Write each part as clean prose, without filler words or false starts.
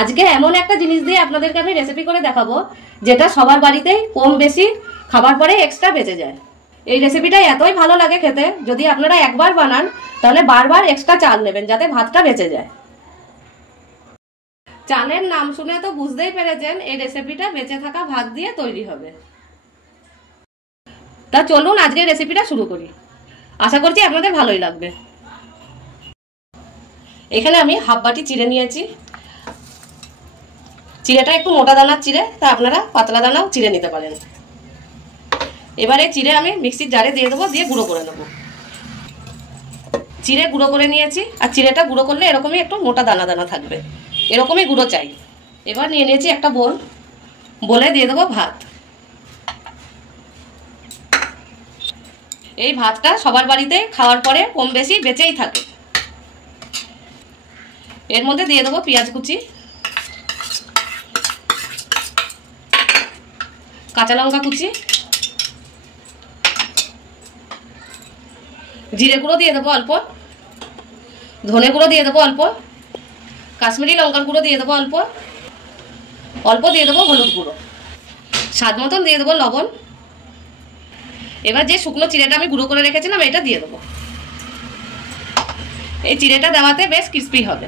আজকে এমন একটা জিনিস দিয়ে আপনাদেরকে আমি রেসিপি করে দেখাবো যেটা সবার বাড়িতেই কম বেশি খাবার পরে এক্সট্রা বেঁচে যায়। এই রেসিপিটা এতই ভালো লাগে খেতে, যদি আপনারা একবার বানান তাহলে বারবার এক্সট্রা চাল নেবেন যাতে ভাতটা বেঁচে যায়। চালের নাম শুনে তো বুঝতেই পেরেছেন এই রেসিপিটা বেঁচে থাকা ভাত দিয়ে তৈরি হবে। তা চলুন আজকের রেসিপিটা শুরু করি, আশা করছি আপনাদের ভালোই লাগবে। এখানে আমি হাফ বাটি চিড়ে নিয়েছি। চিড়েটা একটু মোটা দানার চিড়ে, তা আপনারা পাতলা দানাও চিড়ে নিতে পারেন। এবারে চিড়ে আমি মিক্সির জারে দিয়ে দেবো, দিয়ে গুঁড়ো করে নেবো। চিড়ে গুঁড়ো করে নিয়েছি, আর চিড়েটা গুঁড়ো করলে এরকমই একটু মোটা দানা দানা থাকবে, এরকমই গুঁড়ো চাই। এবার নিয়ে নিয়েছি একটা বলে দিয়ে দেবো ভাত। এই ভাতটা সবার বাড়িতে খাওয়ার পরে কম বেশি বেঁচেই থাকে। এর মধ্যে দিয়ে দেবো পেঁয়াজ কুচি, কাঁচা লঙ্কা কুচি, জিরে গুঁড়ো দিয়ে দেবো অল্প, ধনে গুঁড়ো দিয়ে দেবো অল্প, কাশ্মীরি লঙ্কার গুঁড়ো দিয়ে দেবো অল্প, অল্প দিয়ে দেবো হলুদ গুঁড়ো, স্বাদ মতন দিয়ে দেবো লবণ। এবার যে শুকনো চিড়েটা আমি গুঁড়ো করে রেখেছিলাম এটা দিয়ে দেবো। এই চিড়েটা দেওয়াতে বেশ ক্রিস্পি হবে।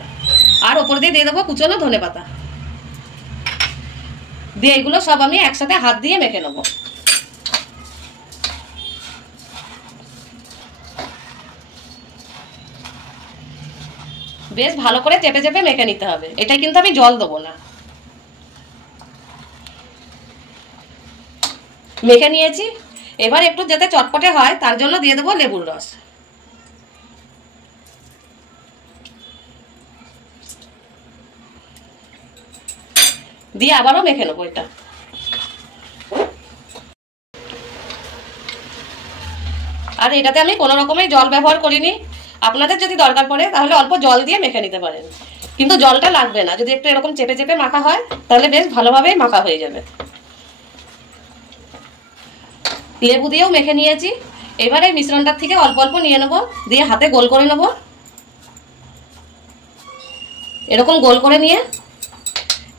আর ওপর দিয়ে দেবো কুচনো ধনেপাতা। দিয়ে এগুলো সব আমি একসাথে হাত দিয়ে মেখে নেব। বেশ ভালো করে চেপে চেপে মেখে নিতে হবে, এটা কিন্তু আমি জল দেবো না। মেখে নিয়েছি। এবার একটু যাতে চটপটে হয় তার জন্য দিয়ে দেবো লেবুর রস। দিয়ে আবারও মেখে নেবো এটা। আর এটাতে আমি কোনো রকমের জল ব্যবহার করিনি। আপনাদের যদি দরকার পড়ে তাহলে অল্প জল দিয়ে মেখে নিতে পারেন, কিন্তু জলটা লাগবে না। যদি একটু এরকম চেপে চেপে মাখা হয় তাহলে বেশ ভালোভাবেই মাখা হয়ে যাবে। লেবু দিয়েও মেখে নিয়েছি। এবার এই মিশ্রণটার থেকে অল্প অল্প নিয়ে নেবো, দিয়ে হাতে গোল করে নেব। এরকম গোল করে নিয়ে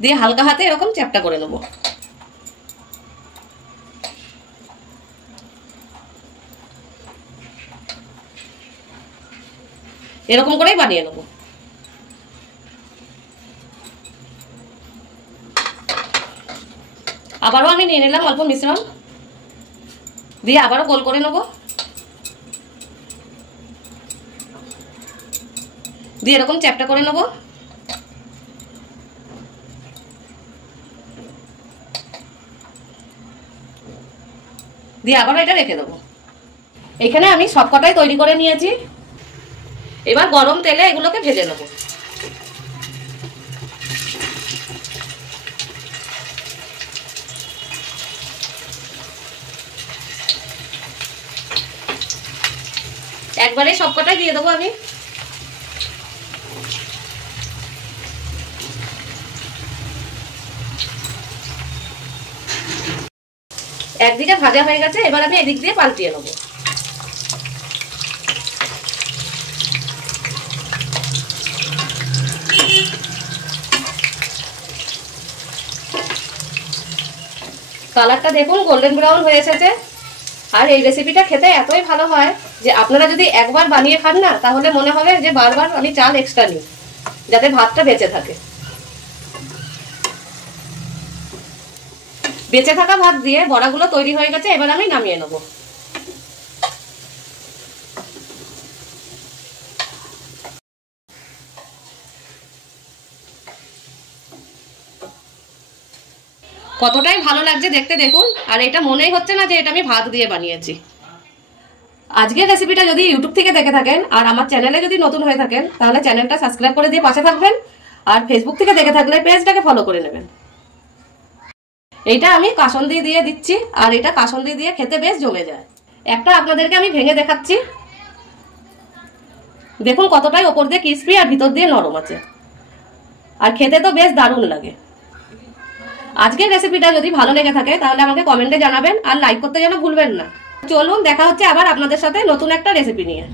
দিয়ে হালকা হাতে এরকম চ্যাপটা করে নেব। এরকম করেই বানিয়ে নেব। আবারও আমি নিয়ে নিলাম অল্প মিশ্রণ, দিয়ে আবারও গোল করে নেব। দিয়ে এরকম চ্যাপটা করে নেব। দিয়ে আবারও এটা রেখে দেবো। এখানে আমি সবকটাই তৈরি করে নিয়েছি। এবার গরম তেলে এগুলোকে ভেজে নেব। একবারে সবকটাই দিয়ে দেবো আমি। একদিকে ভাজা হয়ে গেছে, এবার আমি এদিক দিয়ে পাল্টিয়ে নেব। কালারটা দেখুন গোল্ডেন ব্রাউন হয়ে এসেছে। আর এই রেসিপিটা খেতে এতই ভালো হয় যে আপনারা যদি একবার বানিয়ে খান না তাহলে মনে হবে যে বারবার আমি চাল এক্সট্রা নিই যাতে ভাতটা বেঁচে থাকে। বেঁচে থাকা ভাত দিয়ে বড়াগুলো তৈরি হয়ে গেছে, এবার আমি নামিয়ে নেব। কতটাই ভালো লাগছে দেখতে দেখুন। আর এটা মনেই হচ্ছে না যে এটা আমি ভাত দিয়ে বানিয়েছি। আজকের রেসিপিটা যদি ইউটিউব থেকে দেখে থাকেন আর আমার চ্যানেলে যদি নতুন হয়ে থাকেন তাহলে চ্যানেলটা সাবস্ক্রাইব করে দিয়ে পাশে থাকবেন। আর ফেসবুক থেকে দেখে থাকলে পেজটাকে ফলো করে নেবেন। এইটা আমি কাসুন্দি দিয়ে দিচ্ছি, আর এটা কাসুন্দি দিয়ে খেতে বেশ জমে যায়। একটা আপনাদেরকে আমি ভেঙে দেখাচ্ছি। দেখুন কতটাই ওপর দিয়ে ক্রিস্পি আর ভিতর দিয়ে নরম আছে, আর খেতে তো বেশ দারুণ লাগে। আজকের রেসিপিটা যদি ভালো লেগে থাকে তাহলে আমাকে কমেন্টে জানাবেন, আর লাইক করতে যেন ভুলবেন না। চলুন দেখা হচ্ছে আবার আপনাদের সাথে নতুন একটা রেসিপি নিয়ে।